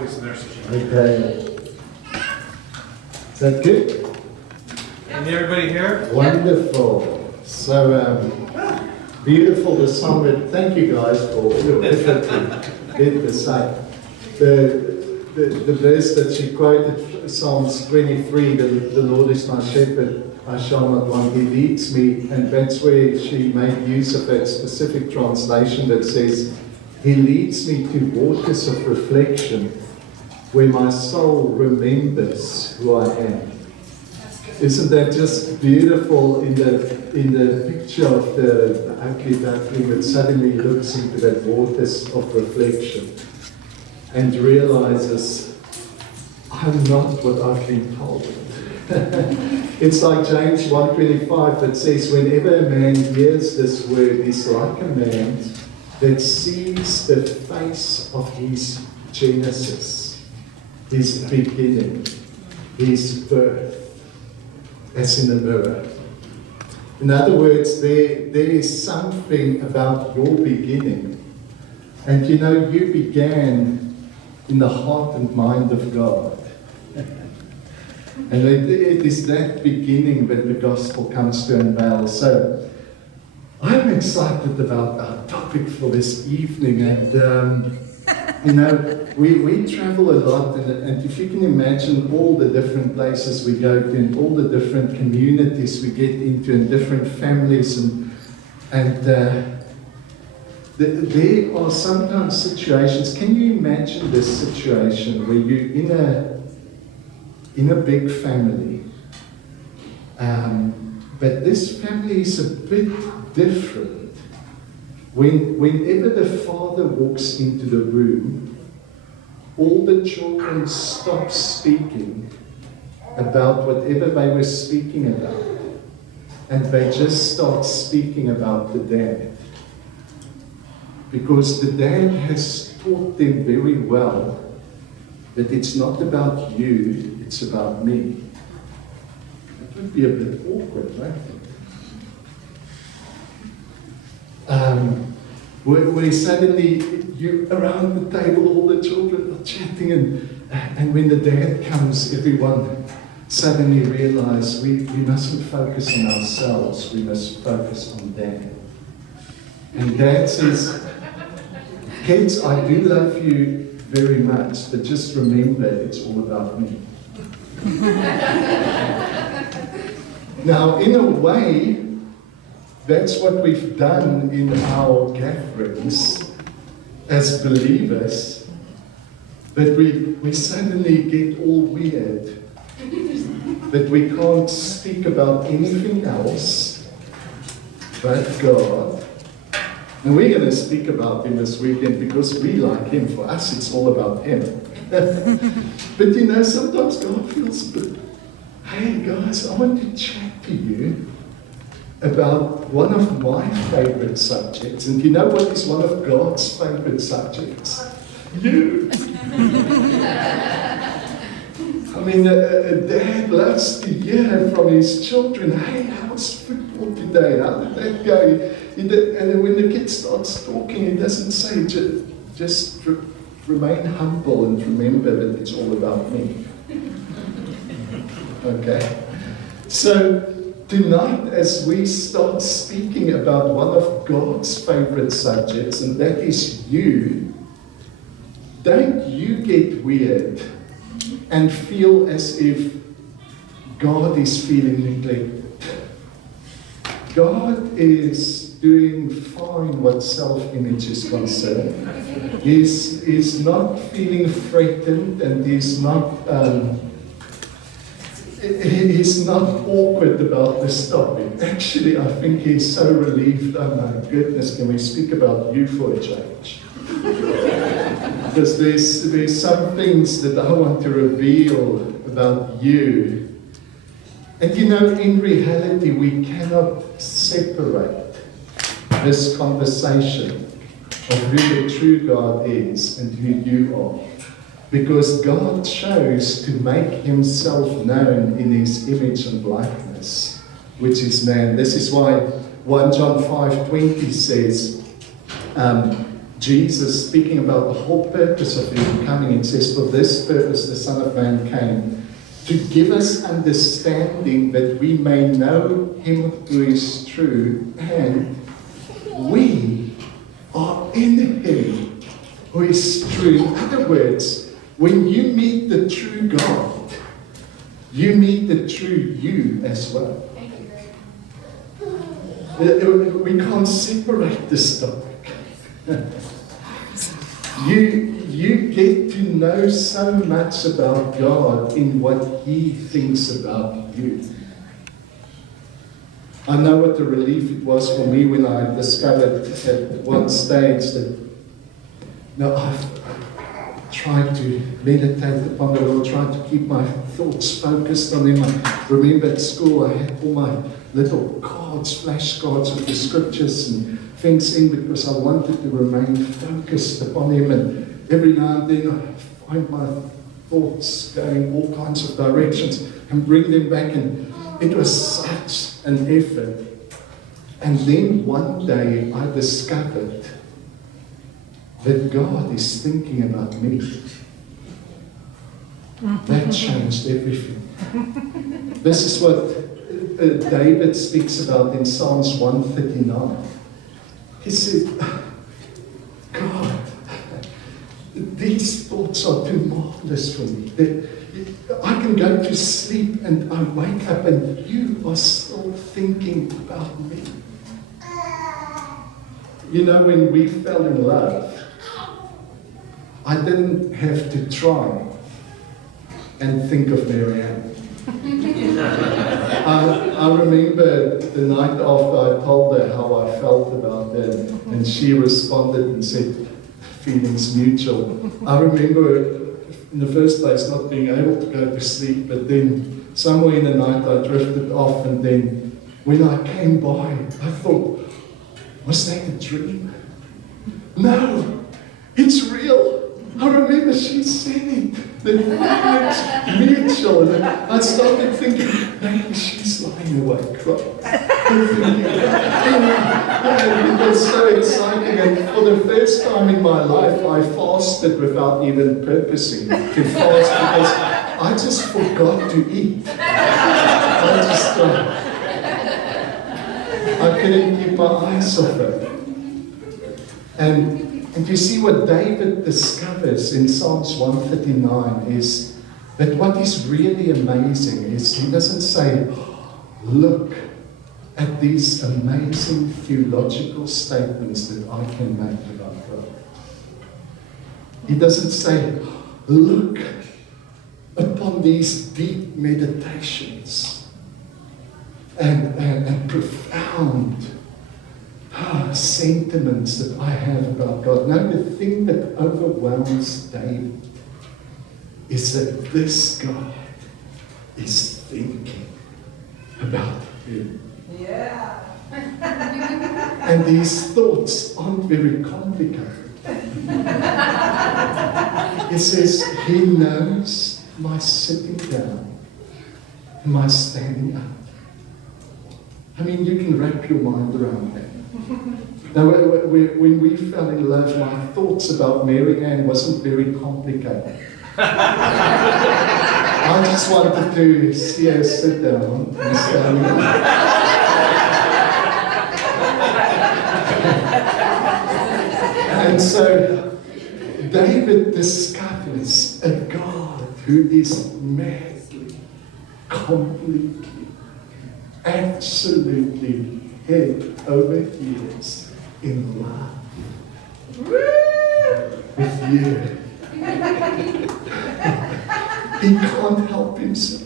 voice in there. So Okay. Is that good? can everybody hear? Wonderful. So beautiful the song. Thank you guys for all your effort to get this up. The verse that she quoted, Psalms 23, the Lord is my shepherd, I shall not want, He leads me, and that's where she made use of that specific translation that says, He leads me to waters of reflection, where my soul remembers who I am. Isn't that just beautiful in the picture of the ugly duckling that suddenly looks into that waters of reflection and realizes, I'm not what I've been told. It's like James 1:25 that says, whenever a man hears this word, he's like a man that sees the face of his Genesis, his beginning, his birth, as in a mirror. In other words, there is something about your beginning. And you know, you began in the heart and mind of God. And it is that beginning that the gospel comes to unveil. So, I'm excited about our topic for this evening. And, you know, we travel a lot. And if you can imagine all the different places we go to and all the different communities we get into and different families. And there are sometimes situations, can you imagine this situation where you're in a big family, but this family is a bit different. Whenever the father walks into the room, all the children stop speaking about whatever they were speaking about, and they just start speaking about the dad. Because the dad has taught them very well that it's not about you, it's about me. It would be a bit awkward, right? Where suddenly you around the table, all the children are chatting, and when the dad comes, everyone suddenly realize we mustn't focus on ourselves, we must focus on dad. And dad says, kids, I do love you very much, but just remember it's all about me. Now, in a way, that's what we've done in our gatherings as believers, but we suddenly get all weird, that we can't speak about anything else but God. And we're going to speak about Him this weekend because we like Him. For us, it's all about Him. But you know, sometimes God feels a bit, hey guys, I want to chat to you about one of my favorite subjects. And you know what is one of God's favorite subjects? You. I mean, a dad loves to hear from his children, hey, how's football today? How did that go? And then when the kid starts talking, he doesn't say, just remain humble and remember that it's all about me. Okay? So, tonight, as we start speaking about one of God's favorite subjects, and that is you, don't you get weird and feel as if God is feeling neglected. God is doing fine what self-image is concerned. He's not feeling threatened, and he's not awkward about this topic. Actually, I think he's so relieved. Oh my goodness, can we speak about you for a change? Because there's some things that I want to reveal about you. And you know, in reality, we cannot separate this conversation of who the true God is and who you are. Because God chose to make Himself known in His image and likeness, which is man. This is why 1 John 5:20 says, Jesus, speaking about the whole purpose of him coming, it says, for this purpose the Son of Man came, to give us understanding that we may know him who is true, and we are in him who is true. In other words, when you meet the true God, you meet the true you as well. We can't separate this topic. You get to know so much about God in what he thinks about you. I know what a relief it was for me when I discovered at one stage that I've tried to meditate upon the Lord, tried to keep my thoughts focused on him. I remember at school I had all my little cards, flashcards with the scriptures and things in, because I wanted to remain focused upon him. And every now and then I find my thoughts going all kinds of directions and bring them back, and it was such an effort. And then one day I discovered that God is thinking about me. That changed everything. This is what David speaks about in Psalms 139. He said, God, these thoughts are too marvelous for me. I can go to sleep and I wake up and you are still thinking about me. You know, when we fell in love, I didn't have to try and think of Marianne. I remember the night after I told her how I felt about her, and she responded and said, feelings mutual. I remember in the first place not being able to go to sleep, but then somewhere in the night I drifted off, and then when I came by, I thought, was that a dream? No, it's real. I remember she said it, the feelings mutual. And I started thinking, maybe she's lying awake crying. It was so exciting, and for the first time in my life, I fasted without even purposing to fast, because I just forgot to eat. I couldn't keep my eyes off her. And you see what David discovers in Psalms 139 is that what is really amazing is he doesn't say, look at these amazing theological statements that I can make about God. He doesn't say, look upon these deep meditations and profound sentiments that I have about God. No, the thing that overwhelms David is that this God is thinking about him. Yeah. And these thoughts aren't very complicated. It says, he knows my sitting down and my standing up. I mean, you can wrap your mind around that. Now, when we fell in love, my thoughts about Mary Ann wasn't very complicated. I just wanted to see her sit down and stand up. And so, David discovers a God who is madly, completely, absolutely head over heels in love with you. He can't help himself.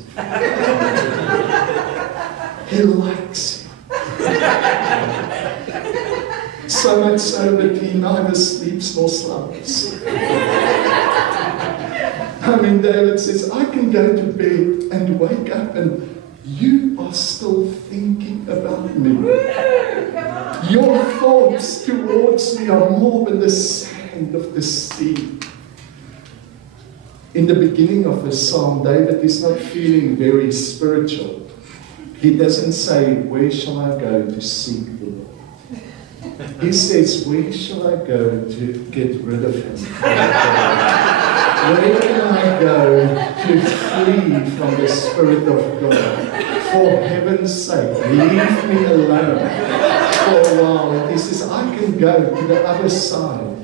He likes you. So much so that he neither sleeps nor slumbers. I mean, David says, I can go to bed and wake up and you are still thinking about me. Your thoughts towards me are more than the sand of the sea. In the beginning of the psalm, David is not feeling very spiritual. He doesn't say, where shall I go to seek the Lord? He says, where shall I go to get rid of him? Where can I go to flee from the Spirit of God? For heaven's sake, leave me alone for a while. And he says, I can go to the other side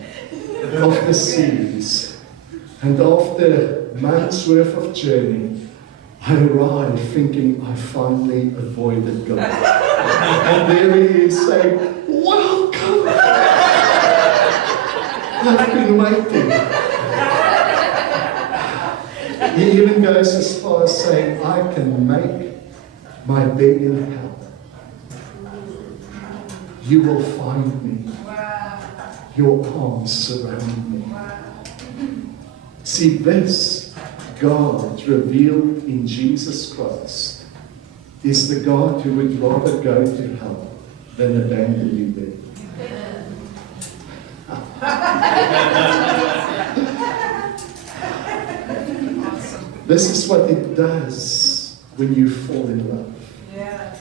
of the seas. And after months' worth of journey, I arrive thinking I finally avoided God. And there he is saying, welcome! I've been waiting. He even goes as far as saying, I can make my bed in hell. You will find me. Your arms surround me. See, this God revealed in Jesus Christ is the God who would rather go to hell than abandon you there. This is what it does when you fall in love. Yeah.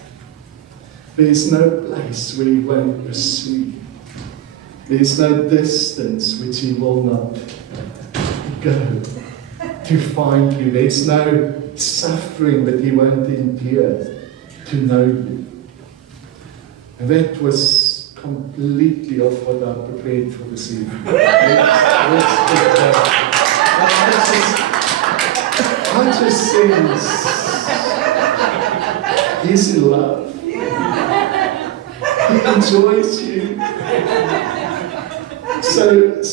There's no place where He won't pursue you. There's no distance which He will not go to find you. There's no suffering that He won't endure to know you. And that was completely off what I prepared for this evening. I just sense He's in love. He enjoys you. So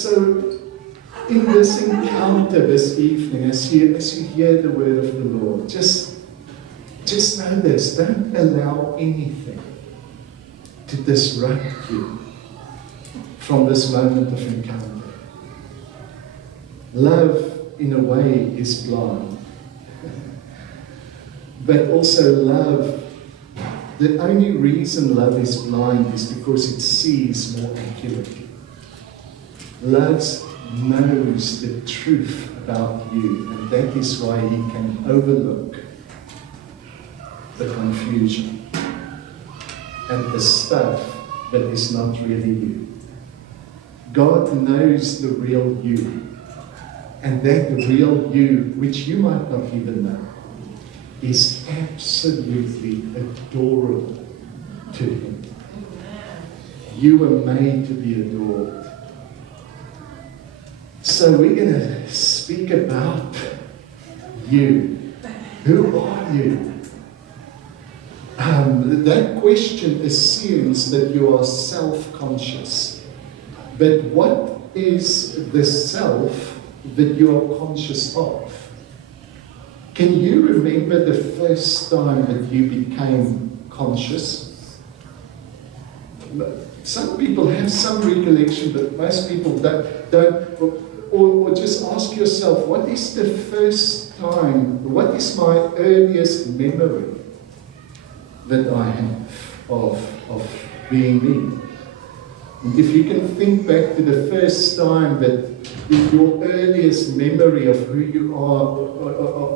in this encounter this evening, as you hear the word of the Lord, just know this: don't allow anything to disrupt you from this moment of encounter. Love, in a way, is blind. But also love, the only reason love is blind is because it sees more accurately. Love knows the truth about you, and that is why He can overlook the confusion and the stuff that is not really you. God knows the real you, and that real you, which you might not even know, is absolutely adorable to Him. You were made to be adored. So we're going to speak about you. Who are you? That question assumes that you are self-conscious. But what is the self that you are conscious of? Can you remember the first time that you became conscious? Some people have some recollection, but most people don't. Or just ask yourself, what is the first time, what is my earliest memory that I have of being me? And if you can think back to the first time that your earliest memory of who you are,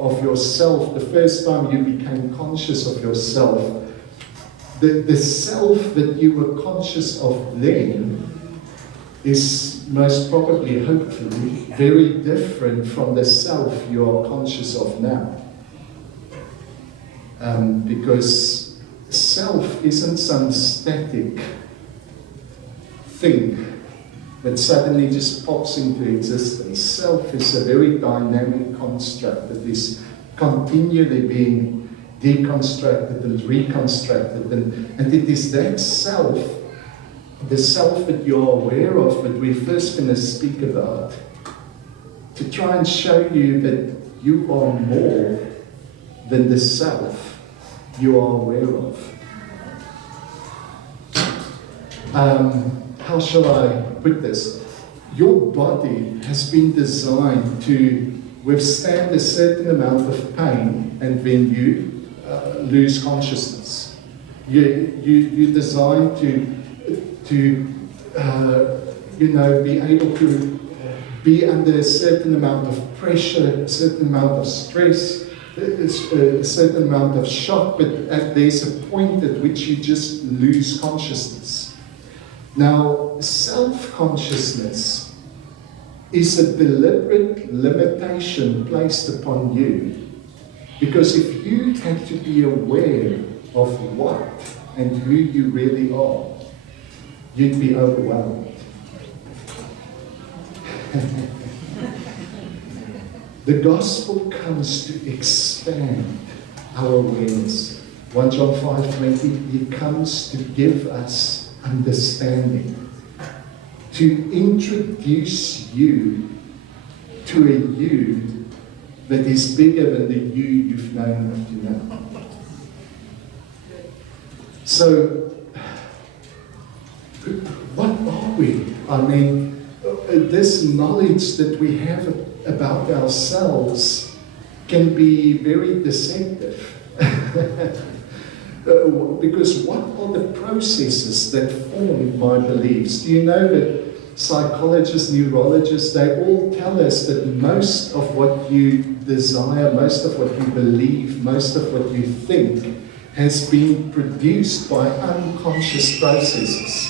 of yourself, the first time you became conscious of yourself, the self that you were conscious of then is most probably, hopefully, very different from the self you are conscious of now. Because self isn't some static thing that suddenly just pops into existence. Self is a very dynamic construct that is continually being deconstructed and reconstructed. And it is that self, the self that you're aware of, that we're first going to speak about, to try and show you that you are more than the self you are aware of. How shall I put this? Your body has been designed to withstand a certain amount of pain, and when you lose consciousness, you're designed to be able to be under a certain amount of pressure, a certain amount of stress, a certain amount of shock, but there's a point at which you just lose consciousness. Now, self-consciousness is a deliberate limitation placed upon you, because if you had to be aware of what and who you really are, you'd be overwhelmed. The gospel comes to expand our awareness. 1 John 5:20, it comes to give us understanding, to introduce you to a you that is bigger than the you you've known up to now. So, what are we? I mean, this knowledge that we have about ourselves can be very deceptive. Because what are the processes that form my beliefs? Do you know that psychologists, neurologists, they all tell us that most of what you desire, most of what you believe, most of what you think has been produced by unconscious processes?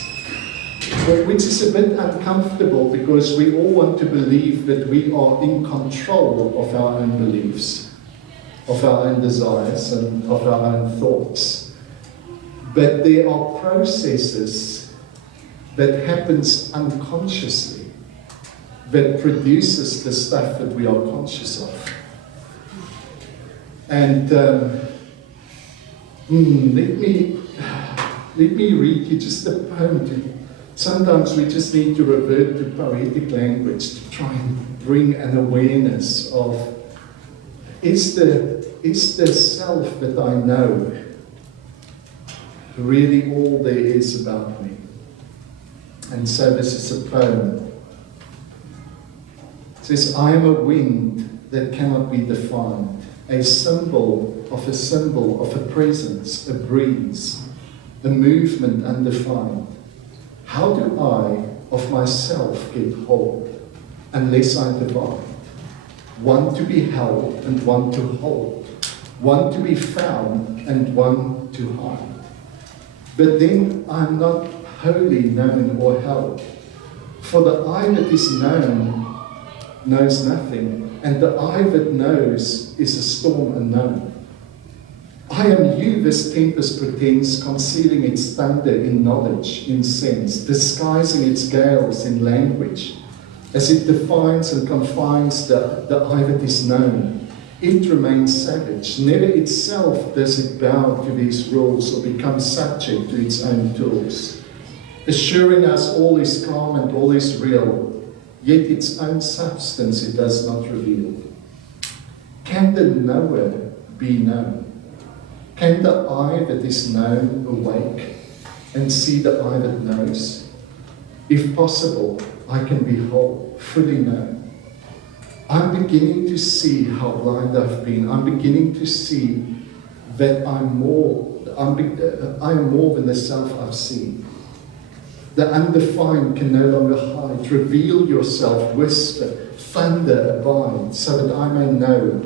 Which is a bit uncomfortable, because we all want to believe that we are in control of our own beliefs, of our own desires, and of our own thoughts. But there are processes that happens unconsciously that produces the stuff that we are conscious of. And let me read you just a poem. Sometimes we just need to revert to poetic language to try and bring an awareness of, is the self that I know really all there is about me? And so this is a poem. It says, I am a wind that cannot be defined, a symbol of a presence, a breeze, a movement undefined. How do I of myself get hold unless I divide? One to be held and one to hold, one to be found and one to hide. But then I'm not wholly known or held, for the I that is known knows nothing, and the I that knows is a storm unknown. I am you, this tempest pretends, concealing its thunder in knowledge, in sense, disguising its gales in language, as it defines and confines the I that is known. It remains savage, never itself does it bow to these rules or become subject to its own tools, assuring us all is calm and all is real, yet its own substance it does not reveal. Can the knower be known? Can the I that is known awake and see the I that knows? If possible, I can be whole, fully known. I'm beginning to see how blind I've been. I'm beginning to see that I am more than the self I've seen. The undefined can no longer hide. Reveal yourself, whisper, thunder, abide, so that I may know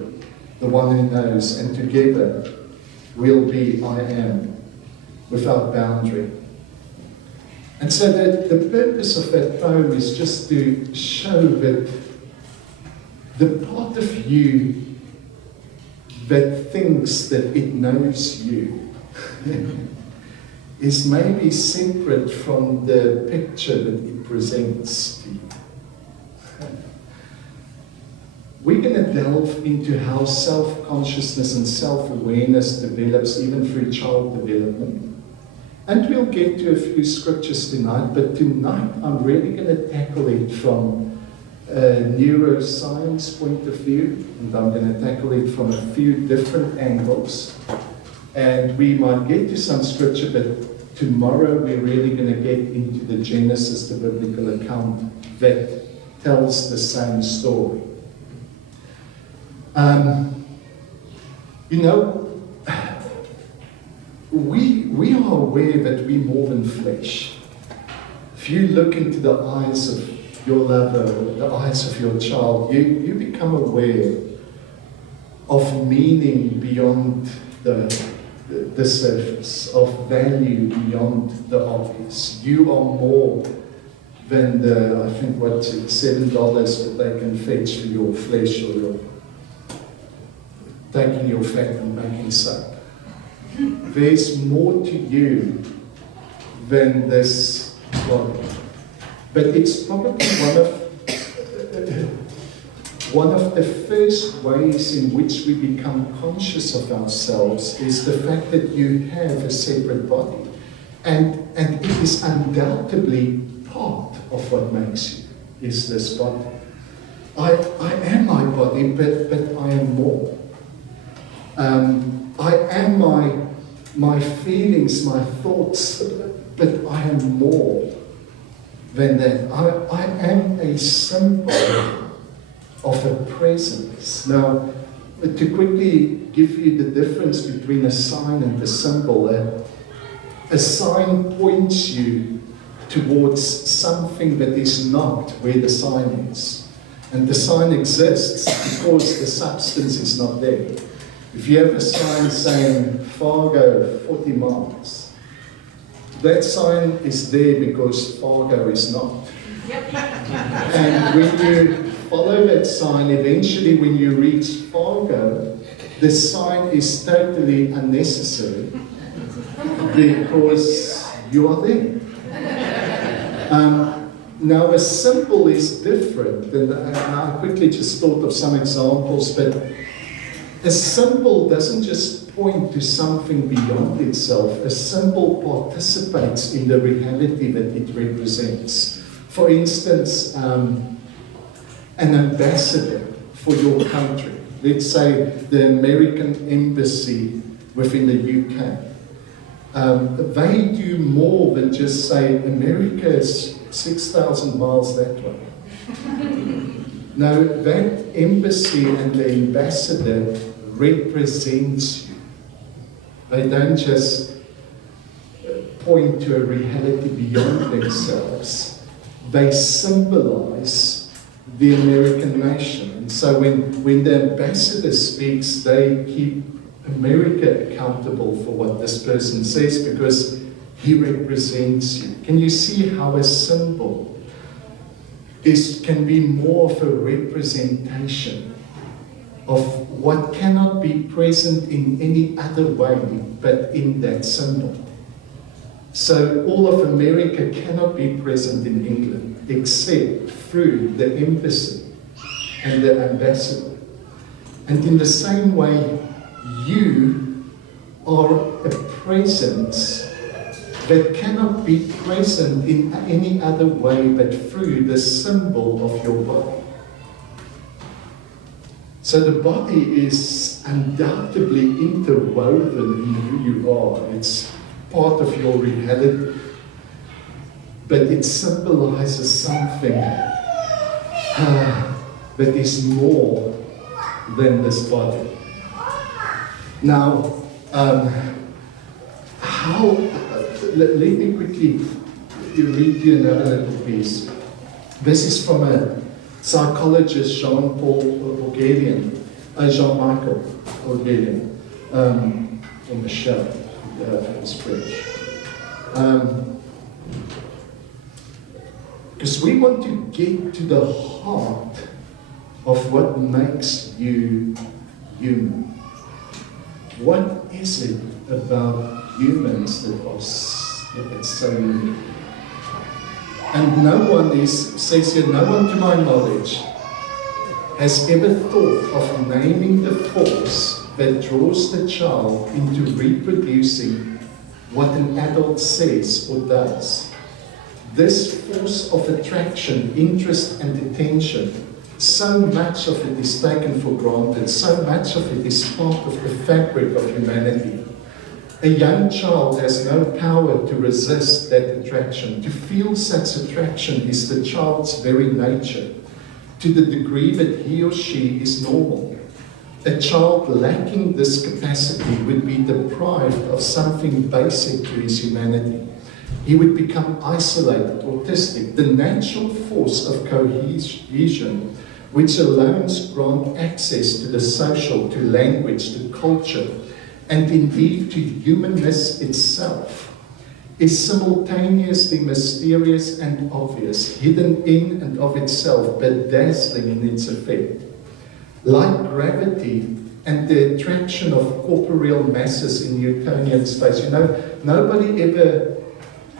the one who knows, and together we'll be I am, without boundary. And so the purpose of that poem is just to show that the part of you that thinks that it knows you is maybe separate from the picture that it presents to you. We're going to delve into how self-consciousness and self-awareness develops even through child development. And we'll get to a few scriptures tonight, but tonight I'm really going to tackle it from a neuroscience point of view, and I'm going to tackle it from a few different angles. And we might get to some scripture, but tomorrow we're really going to get into the Genesis, the biblical account that tells the same story. You know, we are aware that we're more than flesh. If you look into the eyes of your lover, the eyes of your child, you become aware of meaning beyond the the surface, of value beyond the obvious. You are more than the, I think, what's it, $7 that they can fetch for your flesh or your taking your fat and making soap. There's more to you than this body. But it's probably one of the first ways in which we become conscious of ourselves is the fact that you have a separate body. And it is undoubtedly part of what makes you, is this body. I am my body, but I am more. I am my feelings, my thoughts, but I am more than that. I am a symbol of a presence. Now, to quickly give you the difference between a sign and a symbol, a sign points you towards something that is not where the sign is. And the sign exists because the substance is not there. If you have a sign saying Fargo 40 miles, that sign is there because Fargo is not. And when you follow that sign, eventually when you reach Fargo, the sign is totally unnecessary because you are there. Now a symbol is different, and I quickly just thought of some examples, but a symbol doesn't just point to something beyond itself. A symbol participates in the reality that it represents. For instance, an ambassador for your country, let's say the American embassy within the UK, they do more than just say America is 6,000 miles that way. Now, that embassy and the ambassador represents you. They don't just point to a reality beyond themselves. They symbolize the American nation. And so when the ambassador speaks, they keep America accountable for what this person says because he represents you. Can you see how a symbol can be more of a representation of what cannot be present in any other way but in that symbol? So all of America cannot be present in England except through the embassy and the ambassador. And in the same way, you are a presence that cannot be present in any other way but through the symbol of your body. So the body is undoubtedly interwoven in who you are. It's part of your reality, but it symbolizes something that is more than this body. Now, let me quickly read you another little piece. This is from a psychologist, Jean-Michael Orgelian, or Michel, is French. Because we want to get to the heart of what makes you human. What is it about humans that are so unique? And no one says here, no one to my knowledge has ever thought of naming the force that draws the child into reproducing what an adult says or does. This force of attraction, interest, and attention, so much of it is taken for granted, so much of it is part of the fabric of humanity. A young child has no power to resist that attraction. To feel such attraction is the child's very nature, to the degree that he or she is normal. A child lacking this capacity would be deprived of something basic to his humanity. He would become isolated, autistic. The natural force of cohesion, which alone grants access to the social, to language, to culture, and indeed to humanness itself, is simultaneously mysterious and obvious, hidden in and of itself, but dazzling in its effect. Like gravity and the attraction of corporeal masses in Newtonian space. You know, nobody ever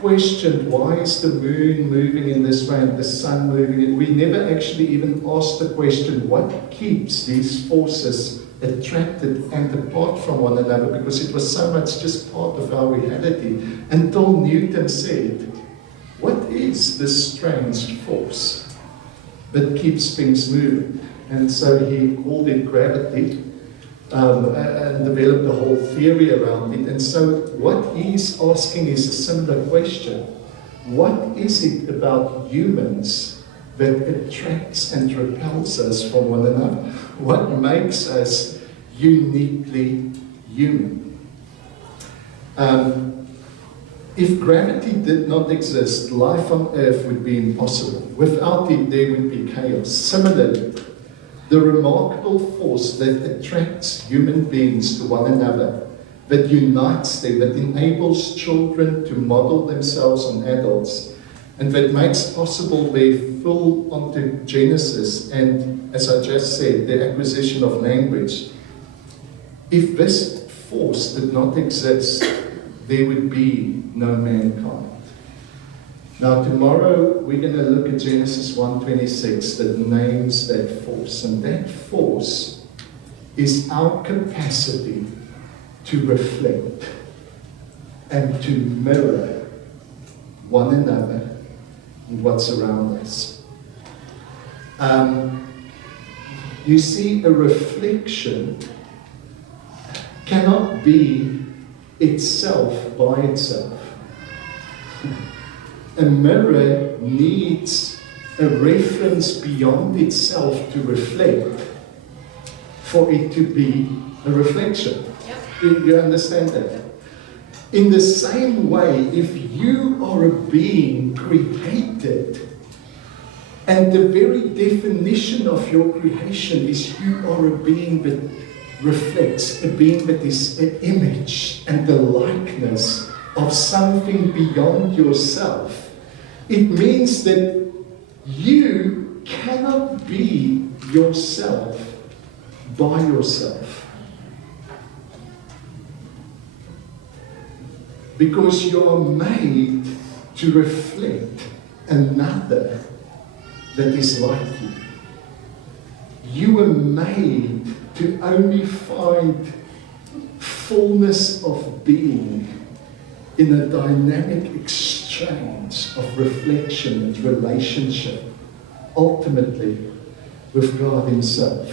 questioned why is the moon moving in this way and the sun moving in. We never actually even asked the question, what keeps these forces attracted and apart from one another, because it was so much just part of our reality, until Newton said, what is this strange force that keeps things moving? And so he called it gravity, and developed a whole theory around it. And so what he's asking is a similar question. What is it about humans that attracts and repels us from one another? What makes us uniquely human? If gravity did not exist, life on Earth would be impossible. Without it, there would be chaos. Similarly, the remarkable force that attracts human beings to one another, that unites them, that enables children to model themselves on adults, and that makes possible their full ontogenesis and, as I just said, the acquisition of language. If this force did not exist, there would be no mankind. Now tomorrow we're going to look at Genesis 1:26 that names that force, and that force is our capacity to reflect and to mirror one another and what's around us. You see, a reflection cannot be itself by itself. A mirror needs a reference beyond itself to reflect for it to be a reflection. Yep. You understand that? In the same way, if you are a being created, and the very definition of your creation is you are a being that reflects, a being that is an image and the likeness of something beyond yourself, it means that you cannot be yourself by yourself. Because you are made to reflect another that is like you. You were made to only find fullness of being in a dynamic exchange of reflection and relationship, ultimately with God Himself.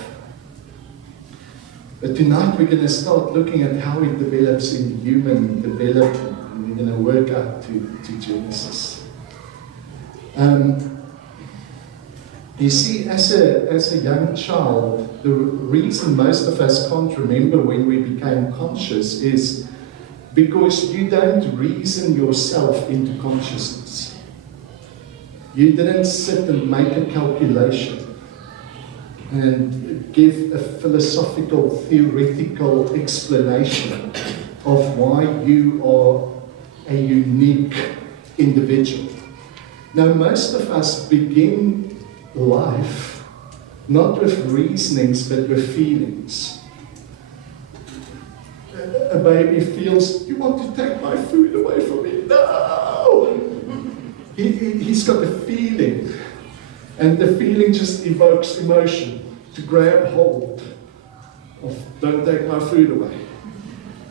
But tonight we're going to start looking at how it develops in human development, and we're going to work up to Genesis. You see, as a young child, the reason most of us can't remember when we became conscious is because you don't reason yourself into consciousness. You didn't sit and make a calculation and give a philosophical, theoretical explanation of why you are a unique individual. Now, most of us begin life not with reasonings but with feelings. A baby feels, you want to take my food away from me? No! He's got a feeling, and the feeling just evokes emotion to grab hold of, don't take my food away.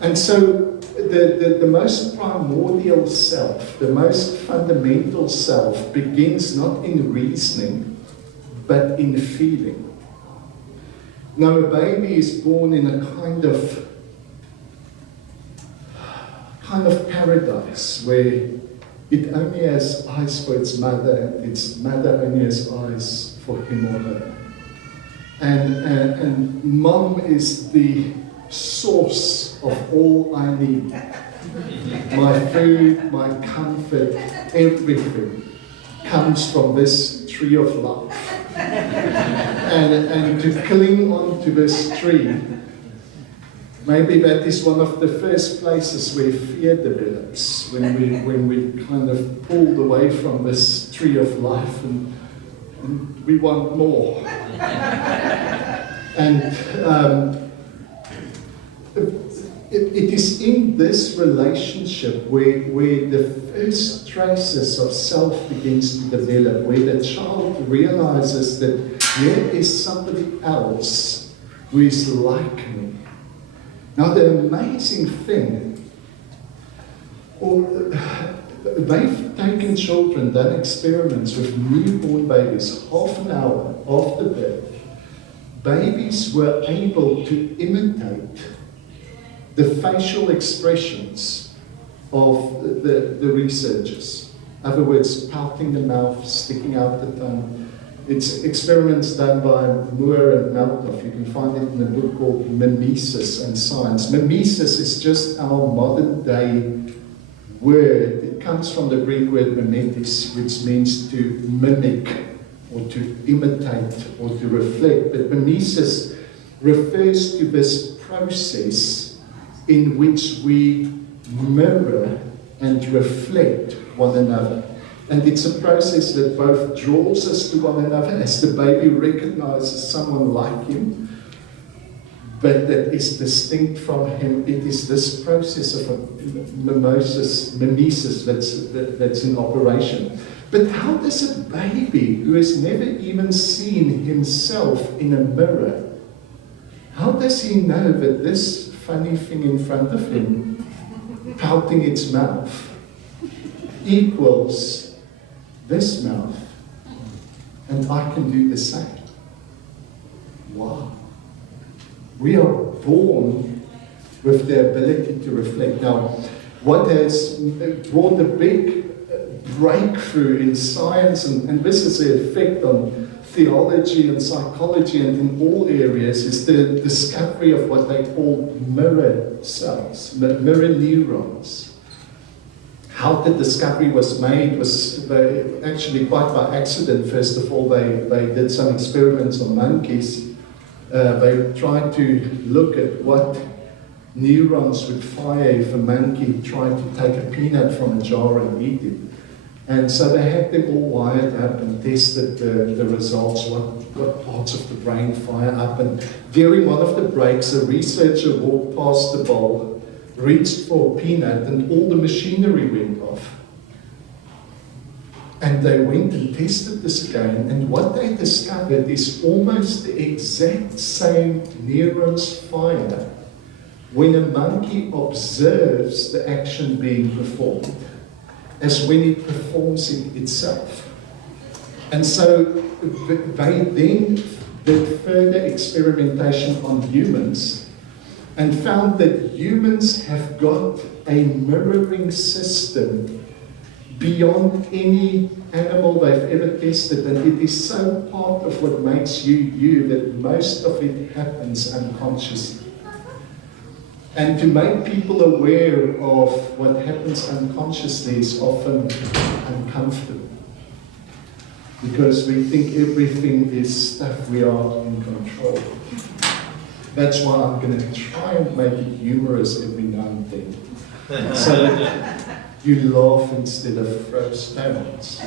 And so the most primordial self, the most fundamental self begins not in reasoning but in feeling. Now a baby is born in a kind of paradise where it only has eyes for its mother, and its mother only has eyes for him or her. And mom is the source of all I need. My food, my comfort, everything comes from this tree of life. And to cling on to this tree Maybe that is one of the first places where fear develops, when we kind of pulled away from this tree of life and we want more. And it is in this relationship where the first traces of self begins to develop, where the child realizes that here is somebody else who is like me. Now the amazing thing, they've taken children, done experiments with newborn babies, half an hour after birth. Babies were able to imitate the facial expressions of the researchers. In other words, pouting the mouth, sticking out the tongue. It's experiments done by Moore and Meltoff. You can find it in a book called Mimesis and Science. Mimesis is just our modern day word. It comes from the Greek word mimetis, which means to mimic or to imitate or to reflect. But mimesis refers to this process in which we mirror and reflect one another. And it's a process that both draws us to one another as the baby recognizes someone like him, but that is distinct from him. It is this process of mimesis that's in operation. But how does a baby who has never even seen himself in a mirror, how does he know that this funny thing in front of him, pouting its mouth, equals this mouth, and I can do the same? Wow. We are born with the ability to reflect. Now, what has brought a big breakthrough in science, and this is the effect on theology and psychology and in all areas, is the discovery of what they call mirror cells, mirror neurons. How the discovery was made was actually quite by accident. First of all, they did some experiments on monkeys. They tried to look at what neurons would fire if a monkey tried to take a peanut from a jar and eat it. And so they had them all wired up and tested the results, what parts of the brain fire up. And during one of the breaks, a researcher walked past the bowl, reached for a peanut, and all the machinery went off. And they went and tested this again, and what they discovered is almost the exact same neurons fire when a monkey observes the action being performed as when it performs it itself. And so they then did further experimentation on humans and found that humans have got a mirroring system beyond any animal they've ever tested, and it is so part of what makes you you that most of it happens unconsciously. And to make people aware of what happens unconsciously is often uncomfortable, because we think everything is stuff we are in control. That's why I'm going to try and make it humorous every now and then, so that you laugh instead of throw stones.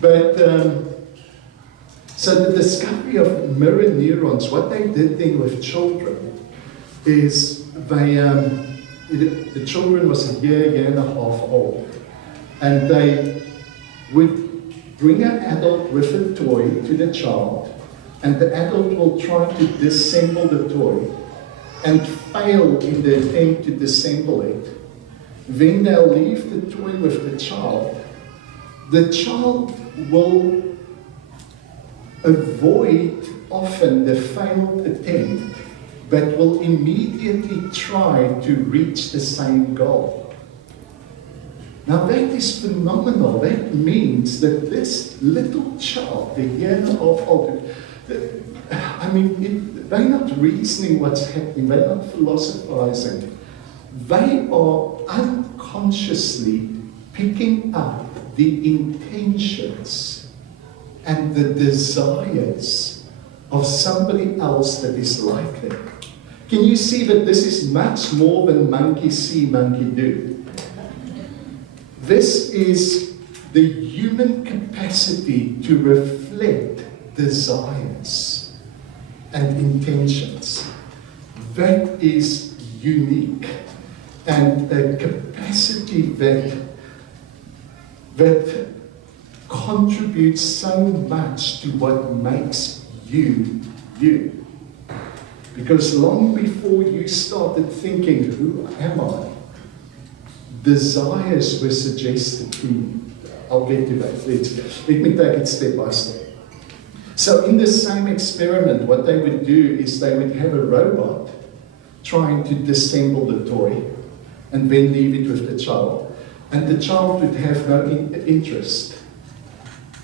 But so the discovery of mirror neurons, what they did then with children is the children was a year and a half old, and they would bring an adult with a toy to the child, and the adult will try to disassemble the toy and fail in the attempt to disassemble it. Then they'll leave the toy with the child. The child will avoid often the failed attempt, but will immediately try to reach the same goal. Now that is phenomenal. That means that this little child, the year and a half old, they're not reasoning what's happening, they're not philosophizing. They are unconsciously picking up the intentions and the desires of somebody else that is like them. Can you see that this is much more than monkey see, monkey do? This is the human capacity to reflect desires and intentions. That is unique, and a capacity that contributes so much to what makes you, you. Because long before you started thinking, who am I? Desires were suggested to you. I'll get to that. Let me take it step by step. So in the same experiment, what they would do is they would have a robot trying to disassemble the toy and then leave it with the child. And the child would have no interest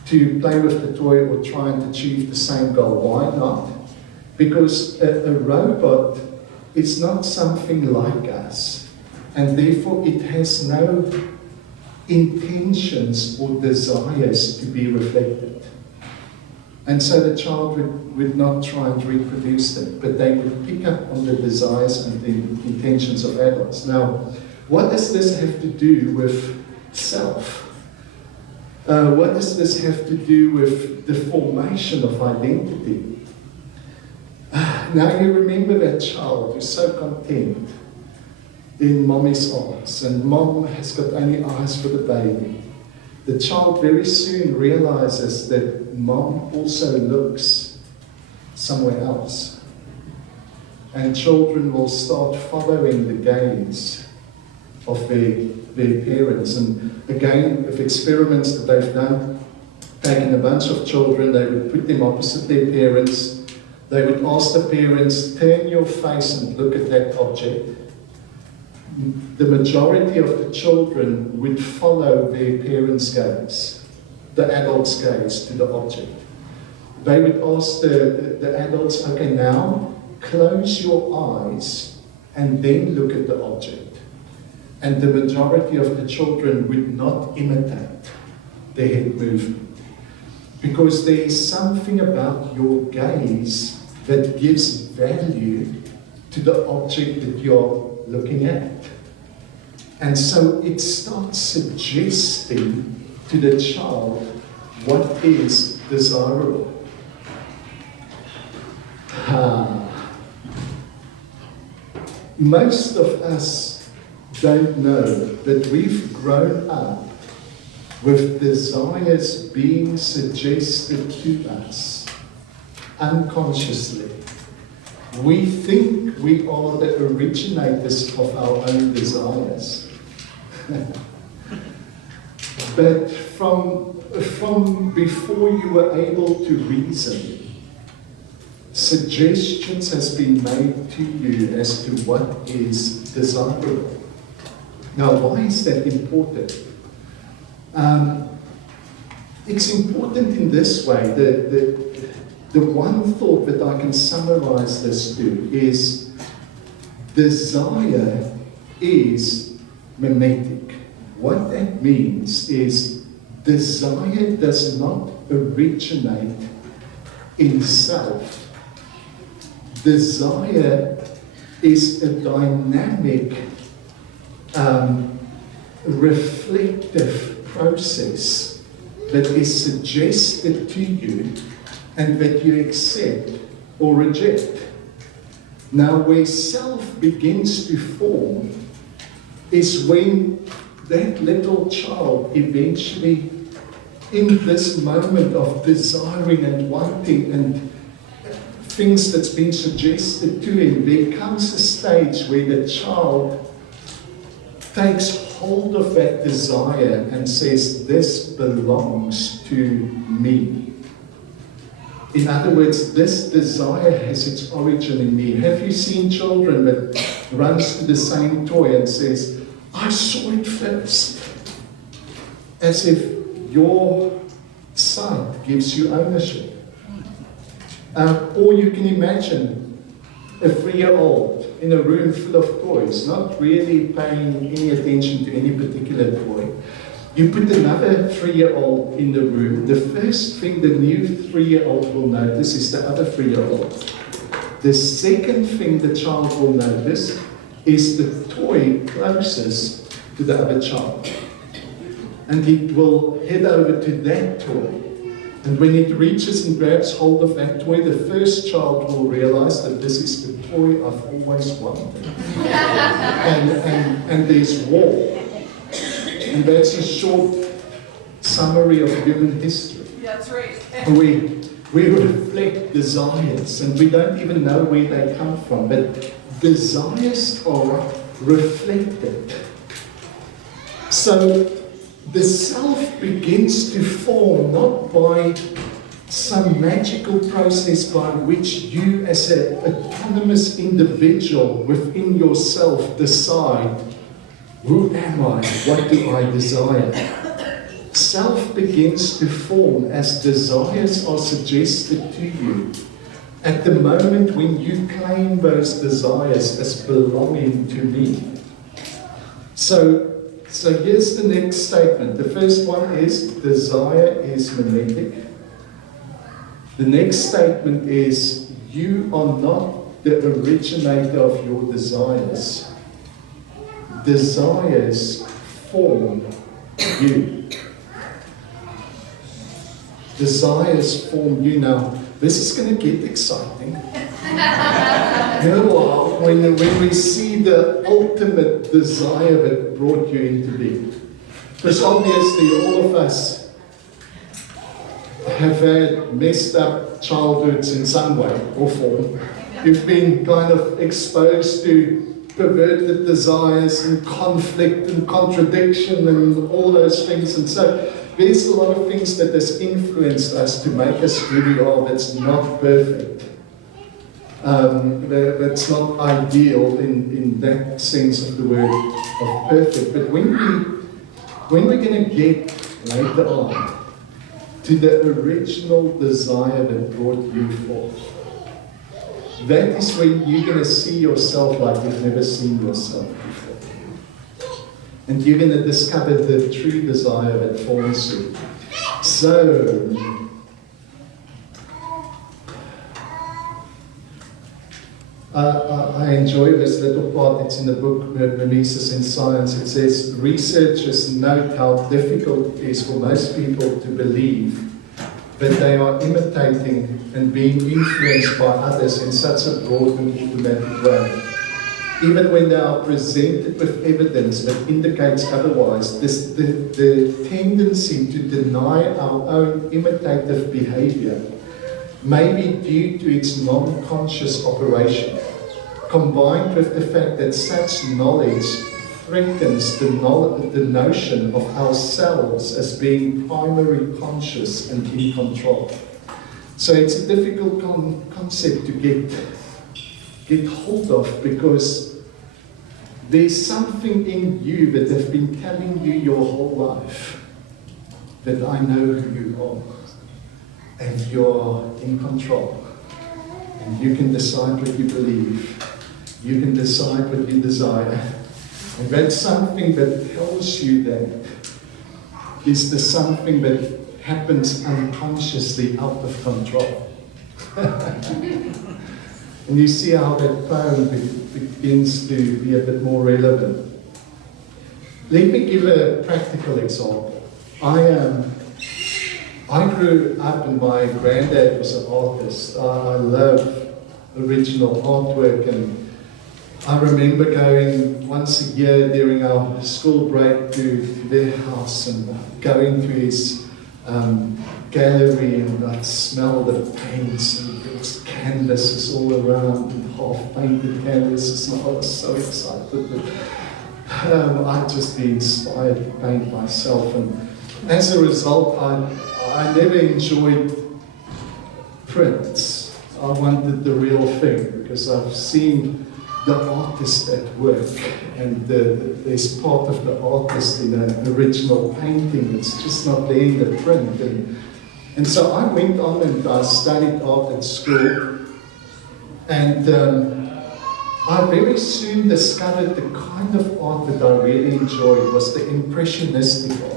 to play with the toy or try and achieve the same goal. Why not? Because a robot is not something like us, and therefore it has no intentions or desires to be reflected. And so the child would not try and reproduce them, but they would pick up on the desires and the intentions of adults. Now, what does this have to do with self? What does this have to do with the formation of identity? Now you remember that child who's so content in mommy's arms, and mom has got only eyes for the baby. The child very soon realizes that mom also looks somewhere else. And children will start following the gaze of their parents. And again, with experiments that they've done, taken a bunch of children, they would put them opposite their parents. They would ask the parents, turn your face and look at that object. The majority of the children would follow their parents' gaze, the adults' gaze to the object. They would ask the adults, okay, now close your eyes and then look at the object. And the majority of the children would not imitate their head movement. Because there is something about your gaze that gives value to the object that you're looking at. And so it starts suggesting to the child what is desirable. Most of us don't know that we've grown up with desires being suggested to us unconsciously. We think we are the originators of our own desires. But from before you were able to reason, suggestions has been made to you as to what is desirable. Now, why is that important? It's important in this way. The one thought that I can summarize this to is desire is mimetic. What that means is desire does not originate in self. Desire is a dynamic, reflective process that is suggested to you and that you accept or reject. Now, where self begins to form is when that little child eventually, in this moment of desiring and wanting and things that's been suggested to him, there comes a stage where the child takes hold of that desire and says, this belongs to me. In other words, this desire has its origin in me. Have you seen children that runs to the same toy and says, I saw it first? As if your sight gives you ownership. Or you can imagine a 3-year-old in a room full of toys, not really paying any attention to any particular toy. You put another 3-year-old in the room, the first thing the new 3-year-old will notice is the other 3-year-old. The The second thing the child will notice is the toy closest to the other child. And it will head over to that toy. And when it reaches and grabs hold of that toy, the first child will realize that this is the toy I've always wanted. and there's war. And that's a short summary of human history. That's right. We reflect desires, and we don't even know where they come from, but desires are reflected. So the self begins to form not by some magical process by which you as an autonomous individual within yourself decide, who am I? What do I desire? Self begins to form as desires are suggested to you at the moment when you claim those desires as belonging to me. So here's the next statement. The first one is, desire is mimetic. The next statement is, you are not the originator of your desires. Desires form you. Desires form you. Now, this is going to get exciting. You know what? When we see the ultimate desire that brought you into being. Because obviously all of us have had messed up childhoods in some way or form. You've been kind of exposed to perverted desires and conflict and contradiction and all those things. And so there's a lot of things that has influenced us to make us who we are that's not perfect. That's not ideal in that sense of the word of perfect. But when we're going to get later on to the original desire that brought you forth, that is when you're going to see yourself like you've never seen yourself before. And you're going to discover the true desire that forms you. So, I enjoy this little part. It's in the book Mimesis in Science. It says, researchers note how difficult it is for most people to believe that they are imitating and being influenced by others in such a broad and automatic way. Even when they are presented with evidence that indicates otherwise, the tendency to deny our own imitative behavior may be due to its non-conscious operation, combined with the fact that such knowledge threatens the notion of ourselves as being primary conscious and in control. So it's a difficult concept to get hold of, because there's something in you that has been telling you your whole life that I know who you are. And you're in control. And you can decide what you believe. You can decide what you desire. And that's something that tells you that is the something that happens unconsciously out of control. And you see how that poem begins to be a bit more relevant. Let me give a practical example. I grew up and my granddad was an artist. I love original artwork, and I remember going once a year during our school break to their house and going to his gallery, and I'd smell the paints and there was canvases all around and half-painted canvases, and I was so excited that I'd just be inspired to paint myself. And as a result, I never enjoyed prints. I wanted the real thing, because I've seen the artist at work, and there's part of the artist in an original painting. It's just not there in the print. And so I went on and I studied art at school, and I very soon discovered the kind of art that I really enjoyed was the impressionistic art.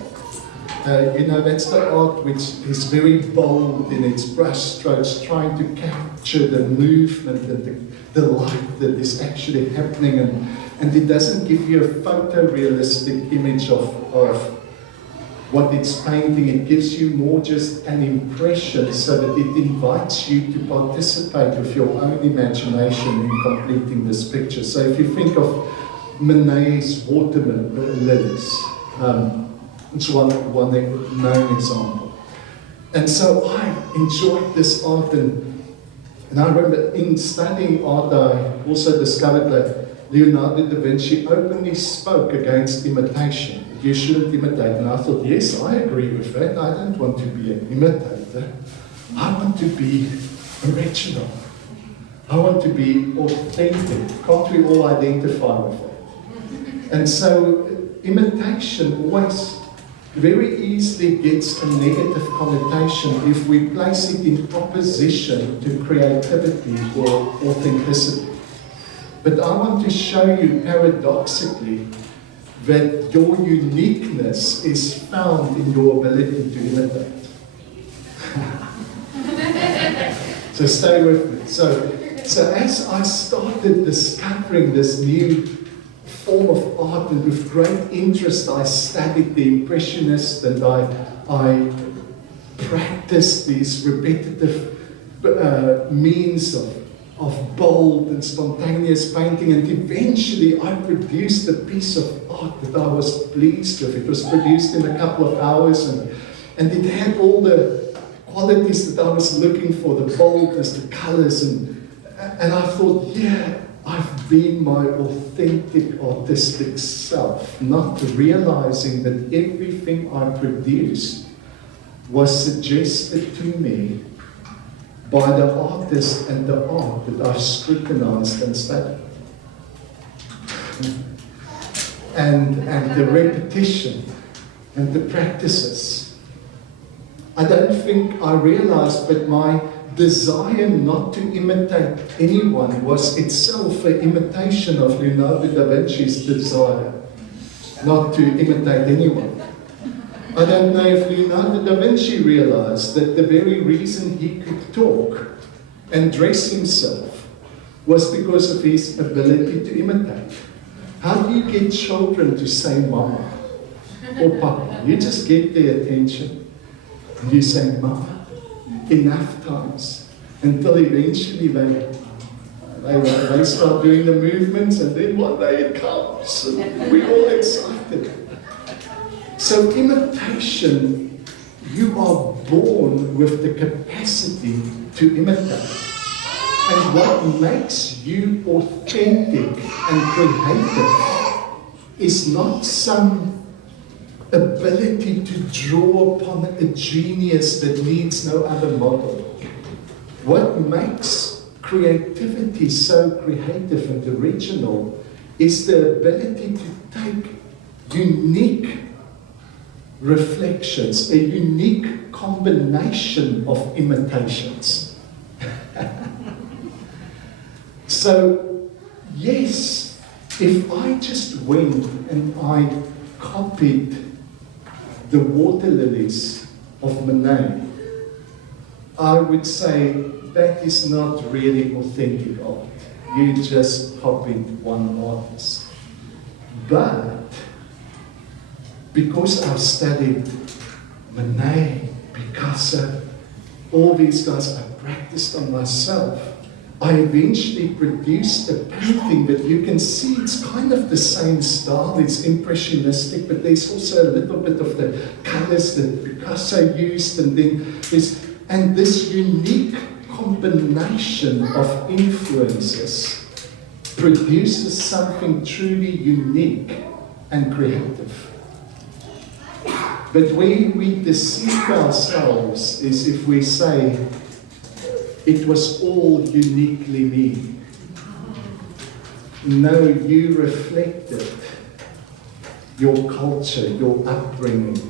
That's the art which is very bold in its brush strokes, trying to capture the movement and the light that is actually happening, and it doesn't give you a photorealistic image of what it's painting. It gives you more just an impression, so that it invites you to participate with your own imagination in completing this picture. So if you think of Monet's water lilies, it's one known example. And so I enjoyed this art, and I remember in studying art, I also discovered that Leonardo da Vinci openly spoke against imitation. You shouldn't imitate. And I thought, yes, I agree with that. I don't want to be an imitator. I want to be original. I want to be authentic. Can't we all identify with it? And so imitation always very easily gets a negative connotation if we place it in opposition to creativity or authenticity. But I want to show you paradoxically that your uniqueness is found in your ability to imitate. So stay with me. So as I started discovering this new form of art, and with great interest I studied the Impressionists, and I practiced these repetitive means of bold and spontaneous painting, and eventually I produced a piece of art that I was pleased with. It was produced in a couple of hours, and it had all the qualities that I was looking for, the boldness, the colors, and I thought, yeah, I've been my authentic artistic self, not realizing that everything I produced was suggested to me by the artist and the art that I've scrutinized and studied. And the repetition and the practices. I don't think I realized, but my desire not to imitate anyone was itself an imitation of Leonardo da Vinci's desire not to imitate anyone. I don't know if Leonardo da Vinci realized that the very reason he could talk and dress himself was because of his ability to imitate. How do you get children to say mama or papa? You just get their attention and you say mama enough times until eventually they start doing the movements, and then one day it comes and we're all excited. So imitation, you are born with the capacity to imitate. And what makes you authentic and creative is not some ability to draw upon a genius that needs no other model. What makes creativity so creative and original is the ability to take unique reflections, a unique combination of imitations. So, yes, if I just went and I copied the water lilies of Monet, I would say that is not really authentic art. You just copied one artist. But because I've studied Monet, Picasso, all these guys, I practiced on myself. I eventually produced a painting that you can see it's kind of the same style. It's impressionistic, but there's also a little bit of the colors that Picasso used, and then this unique combination of influences produces something truly unique and creative. But where we deceive ourselves is if we say, it was all uniquely me. No, you reflected your culture, your upbringing,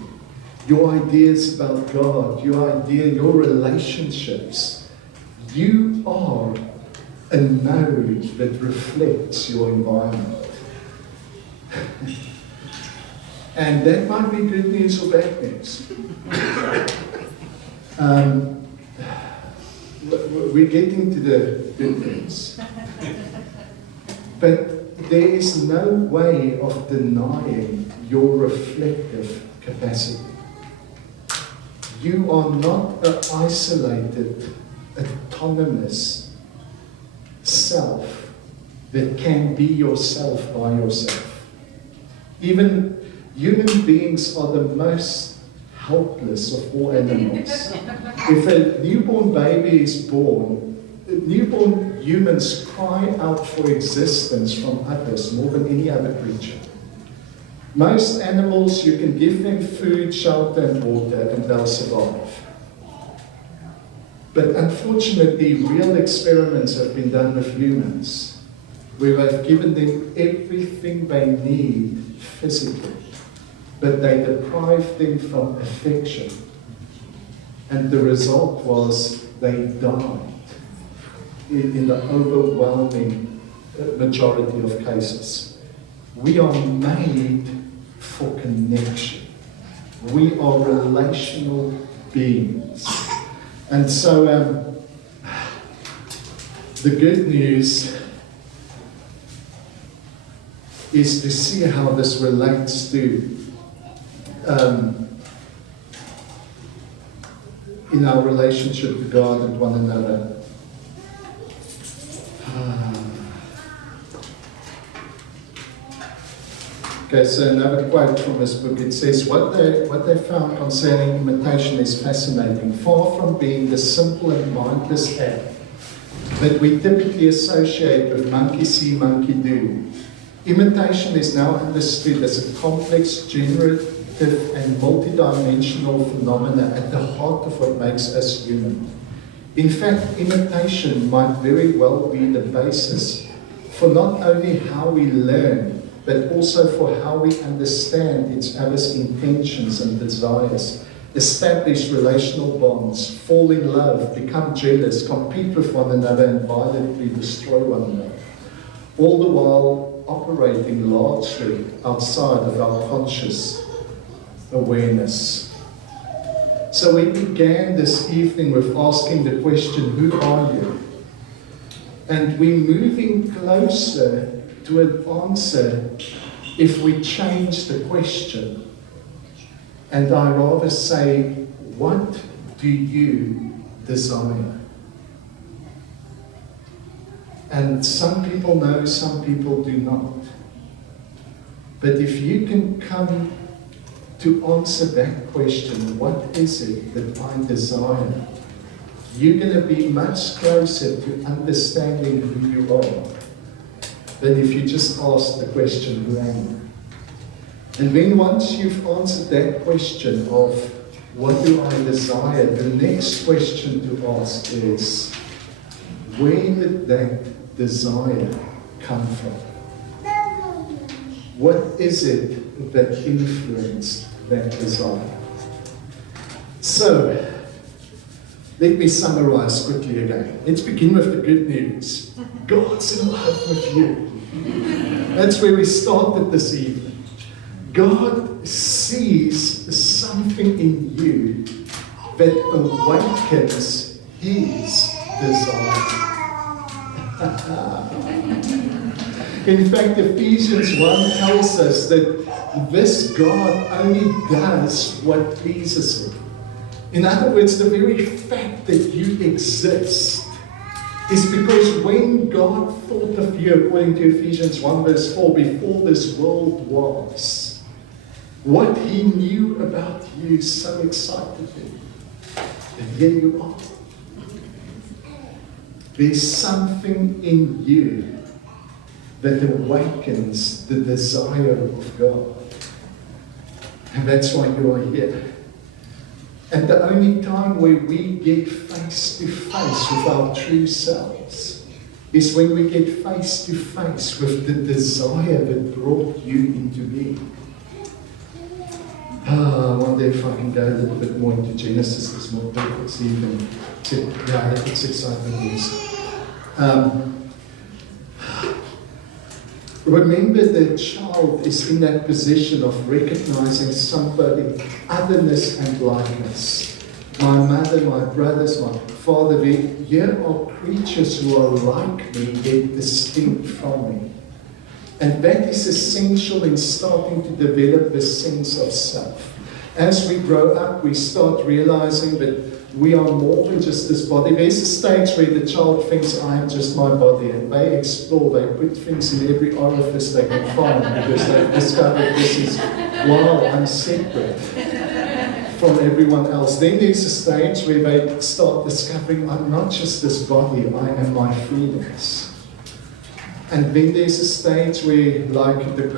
your ideas about God, your relationships. You are a node that reflects your environment. And that might be good news or bad news. We're getting to the good news. But there is no way of denying your reflective capacity. You are not an isolated, autonomous self that can be yourself by yourself. Even human beings are the most helpless of all animals. If a newborn baby is born, newborn humans cry out for existence from others more than any other creature. Most animals, you can give them food, shelter, and water, and they'll survive. But unfortunately, real experiments have been done with humans, where they've given them everything they need physically, but they deprived them from affection. And the result was they died in the overwhelming majority of cases. We are made for connection. We are relational beings. And so the good news is to see how this relates to in our relationship to God and one another. Okay, so another quote from this book, it says, what they found concerning imitation is fascinating. Far from being the simple and mindless act that we typically associate with monkey see, monkey do, imitation is now understood as a complex, generative, and multidimensional phenomena at the heart of what makes us human. In fact, imitation might very well be the basis for not only how we learn, but also for how we understand each other's intentions and desires, establish relational bonds, fall in love, become jealous, compete with one another, and violently destroy one another, all the while operating largely outside of our conscious awareness. So we began this evening with asking the question, who are you? And we're moving closer to an answer if we change the question. And I rather say, what do you desire? And some people know, some people do not. But if you can come to answer that question, what is it that I desire? You're going to be much closer to understanding who you are than if you just ask the question, who am I? And then once you've answered that question of what do I desire, the next question to ask is, where did that desire come from? What is it that influenced that desire? So, let me summarize quickly again. Let's begin with the good news. God's in love with you. That's where we started this evening. God sees something in you that awakens His desire. In fact, Ephesians 1 tells us that this God only does what pleases Him. In other words, the very fact that you exist is because when God thought of you, according to Ephesians 1 verse 4, before this world was, what He knew about you so excited Him. And here you are. There's something in you that awakens the desire of God. And that's why you are here. And the only time where we get face to face with our true selves is when we get face to face with the desire that brought you into being. I wonder if I can go a little bit more into Genesis this morning. It's even, yeah, it's exciting news. Remember, the child is in that position of recognizing somebody, otherness and likeness. My mother, my brothers, my father, here are creatures who are like me, yet distinct from me. And that is essential in starting to develop a sense of self. As we grow up, we start realizing that we are more than just this body. There's a stage where the child thinks, I am just my body, and they explore, they put things in every orifice they can find because they've discovered this is, wow, I'm separate from everyone else. Then there's a stage where they start discovering, I'm not just this body, I am my feelings. And then there's a stage where, like the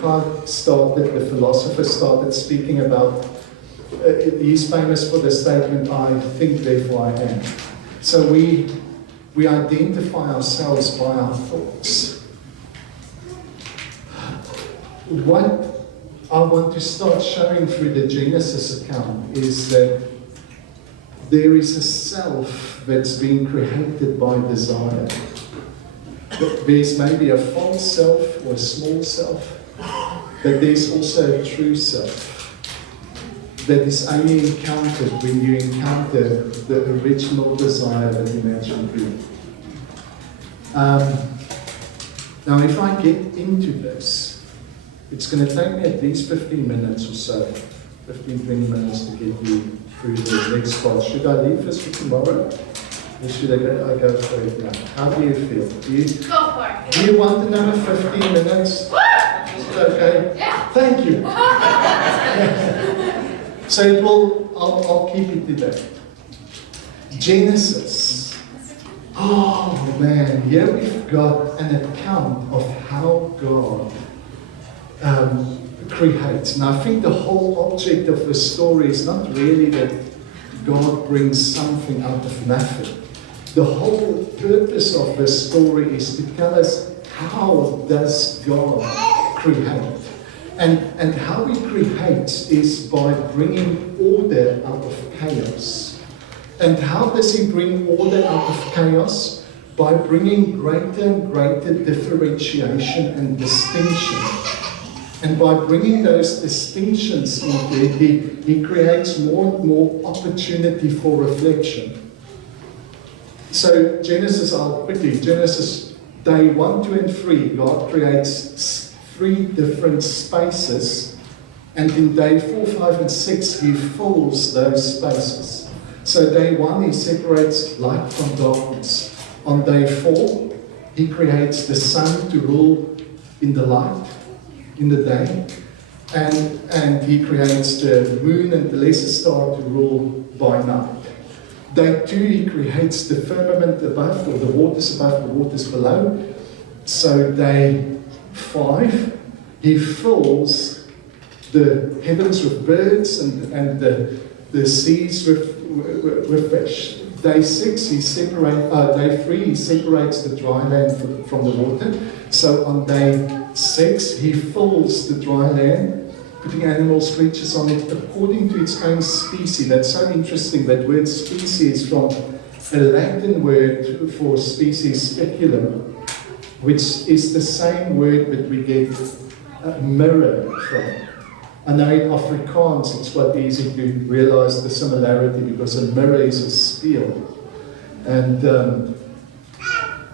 philosopher started speaking about, he's famous for the statement, I think, therefore I am. So we identify ourselves by our thoughts. What I want to start showing through the Genesis account is that there is a self that's been created by desire. There's maybe a false self or a small self, but there's also a true self that is only encountered when you encounter the original desire that you mentioned here. Now, if I get into this, it's going to take me at least 15 minutes or so, 15-20 minutes to get you through the next part. Should I leave this for tomorrow? Or should I go for it now? How do you feel? Go for it. Do you want another 15 minutes? Okay. Yeah. Thank you. So I'll keep it to that. Genesis. Oh man, here we've got an account of how God creates. Now I think the whole object of the story is not really that God brings something out of nothing. The whole purpose of the story is to tell us how does God create. And how he creates is by bringing order out of chaos. And how does he bring order out of chaos? By bringing greater and greater differentiation and distinction. And by bringing those distinctions into it, he creates more and more opportunity for reflection. So Genesis day 1, 2, and 3, God creates 3 different spaces, and in day 4, 5, and 6, he fills those spaces. So day 1, he separates light from darkness. On day 4, he creates the sun to rule in the light, in the day, and he creates the moon and the lesser star to rule by night. Day 2, he creates the firmament above, or the waters above, the waters below. So day 5, he fills the heavens with birds and the seas with fish. Day 6, day 3, he separates the dry land from the water. So on day 6, he fills the dry land, putting animals, creatures on it according to its own species. That's so interesting. That word species is from a Latin word for species, speculum, which is the same word that we get mirror from. I know in Afrikaans it's quite easy to realize the similarity because a mirror is a spieël.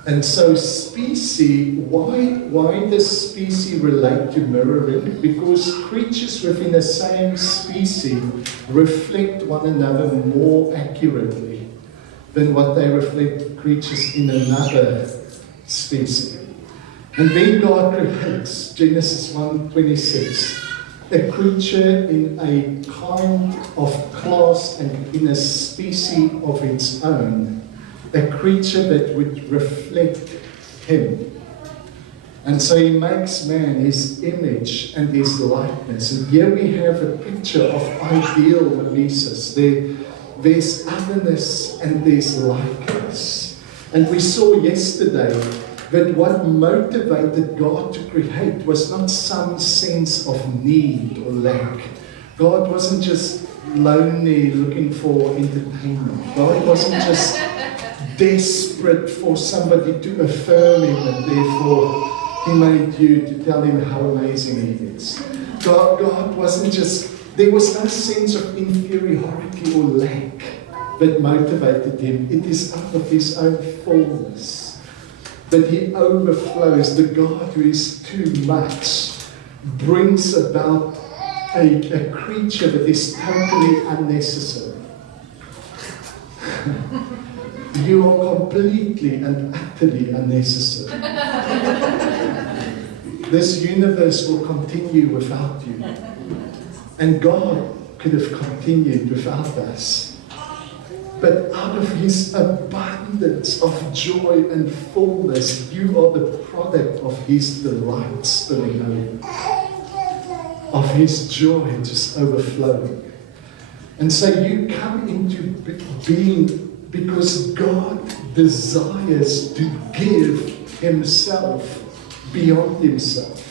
And so species, why does species relate to mirroring? Because creatures within the same species reflect one another more accurately than what they reflect creatures in another species. And then God creates, Genesis 1:26, a creature in a kind of class and in a species of its own, a creature that would reflect him. And so he makes man his image and his likeness. And here we have a picture of ideal mimesis. There's otherness and there's likeness. And we saw yesterday that what motivated God to create was not some sense of need or lack. God wasn't just lonely looking for entertainment. God wasn't just desperate for somebody to affirm him, and therefore He made you to tell him how amazing he is. God wasn't just, there was no sense of inferiority or lack that motivated him. It is out of his own fullness that he overflows. The God who is too much brings about a creature that is totally unnecessary. You are completely and utterly unnecessary. This universe will continue without you. And God could have continued without us. But out of his abundance of joy and fullness, you are the product of his delight spilling over, of his joy just overflowing. And so you come into being because God desires to give himself beyond himself.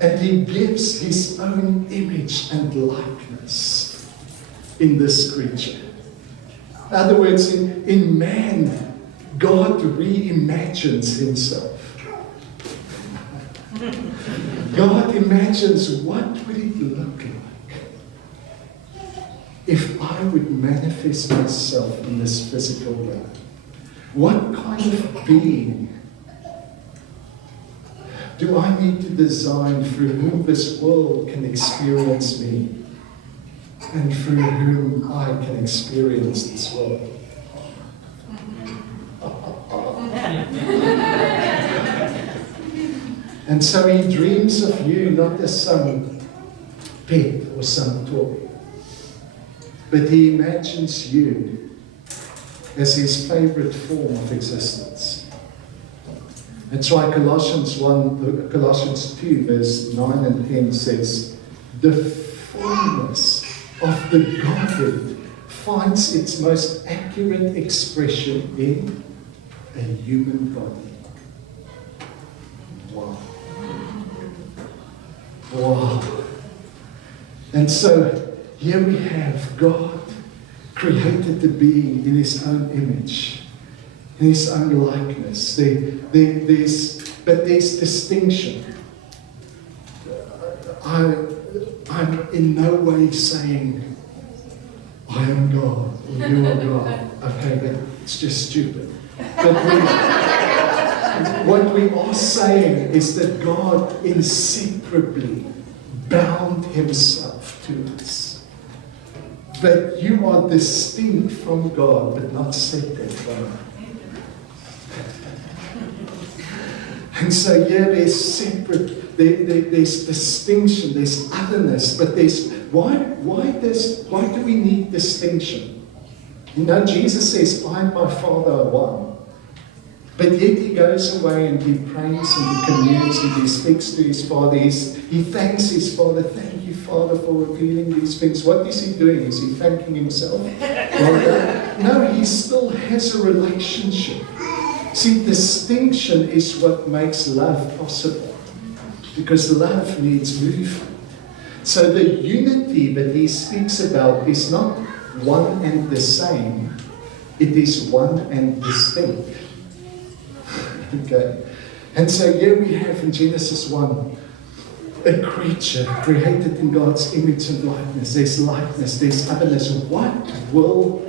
And he gives his own image and likeness in this creature. In other words, in man, God reimagines himself. God imagines, what would it look like if I would manifest myself in this physical realm? What kind of being do I need to design through whom this world can experience me and through whom I can experience this world? And so he dreams of you not as some pet or some toy, but he imagines you as his favorite form of existence. That's why Colossians 2, verse 9 and 10 says, the fullness of the Godhead finds its most accurate expression in a human body. Wow. Wow. And so here we have God created the being in his own image, in his own likeness. There's distinction. I'm in no way saying I am God or you are God. Okay, that's just stupid. But what we are saying is that God inseparably bound himself to us. That you are distinct from God, but not separate from him. And so there's separate, there's distinction, there's otherness, but why do we need distinction? You know, Jesus says, I and my Father are one. But yet he goes away and he prays and he communes and he speaks to his Father. He thanks his Father. Thank you, Father, for revealing these things. What is he doing? Is he thanking himself? No, he still has a relationship. See, distinction is what makes love possible. Because love needs movement. So the unity that he speaks about is not one and the same. It is one and distinct. Okay. And so here we have in Genesis 1 a creature created in God's image and likeness. There's likeness, there's otherness. What will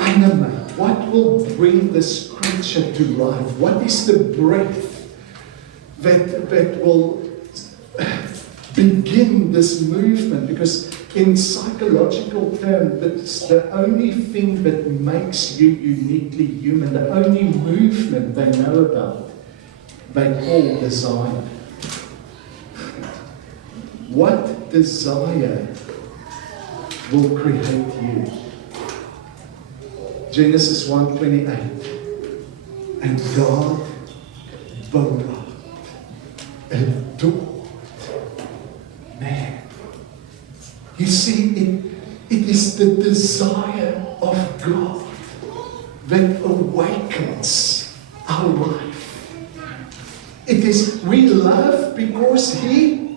animate? What will bring this creature to life? What is the breath that will begin this movement? Because in psychological terms, it's the only thing that makes you uniquely human, the only movement they know about, they call desire. What desire will create you? Genesis 1:28. And God beloved, adored man. You see, it is the desire of God that awakens our life. It is, we love because he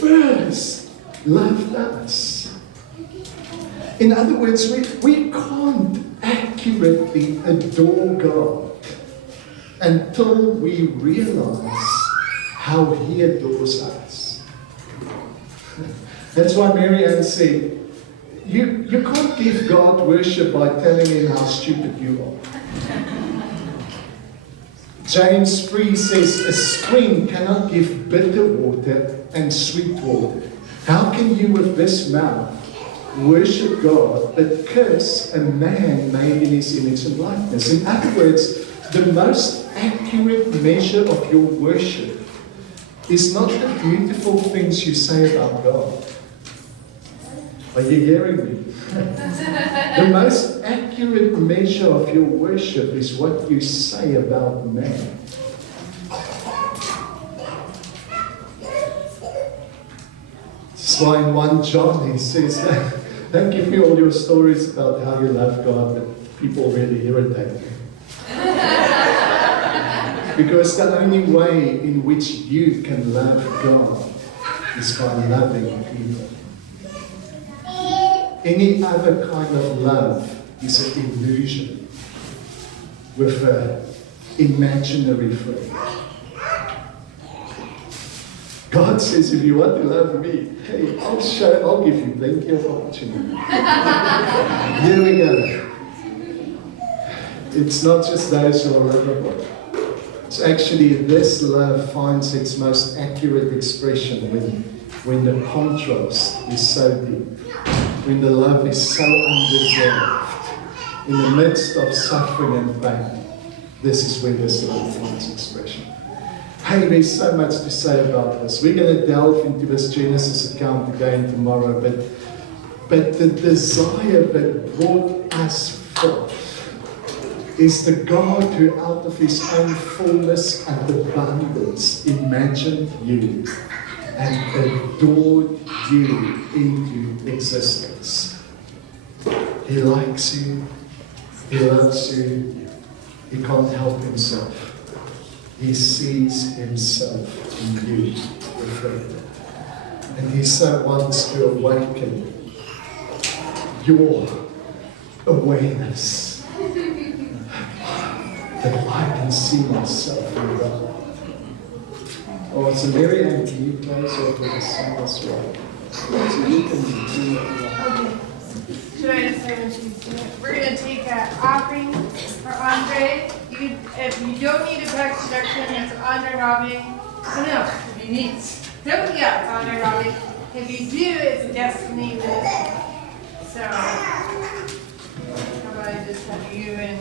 first loved us. In other words, we can't accurately adore God until we realize how He adores us. That's why Mary Ann said, you can't give God worship by telling Him how stupid you are. James 3 says, a spring cannot give bitter water and sweet water. How can you with this mouth worship God but curse a man made in His image and likeness? In other words, the most accurate measure of your worship is not the beautiful things you say about God. Are you hearing me? The most accurate measure of your worship is what you say about man. That's why in 1 John he says, don't give me all your stories about how you love God, but people really irritate me. Because the only way in which you can love God is by loving people. Any other kind of love is an illusion with an imaginary friend. God says, if you want to love me, hey, I'll give you plenty of opportunity. Here we go. It's not just those who are lovable. It's actually this love finds its most accurate expression when the contrast is so deep. When the love is so undeserved, in the midst of suffering and pain, this is when this love finds expression. Hey, there's so much to say about this. We're going to delve into this Genesis account again tomorrow, but the desire that brought us forth is the God who out of His own fullness and abundance imagined you and adored you into existence. He likes you. He loves you. He can't help Himself. He sees Himself in you reflected. And He so wants to awaken your awareness that I can see myself in God. Oh, so Mary Ann, can you close off with a song as well? So you can do Okay. Should I just say when she's doing it? We're going to take an offering for Andre. If you don't need a text deduction, it's Andre Rabe. Oh no, if you need. Yeah, it's Andre Rabe. If you do, it's Destiny Ministry. So, how about I just have you and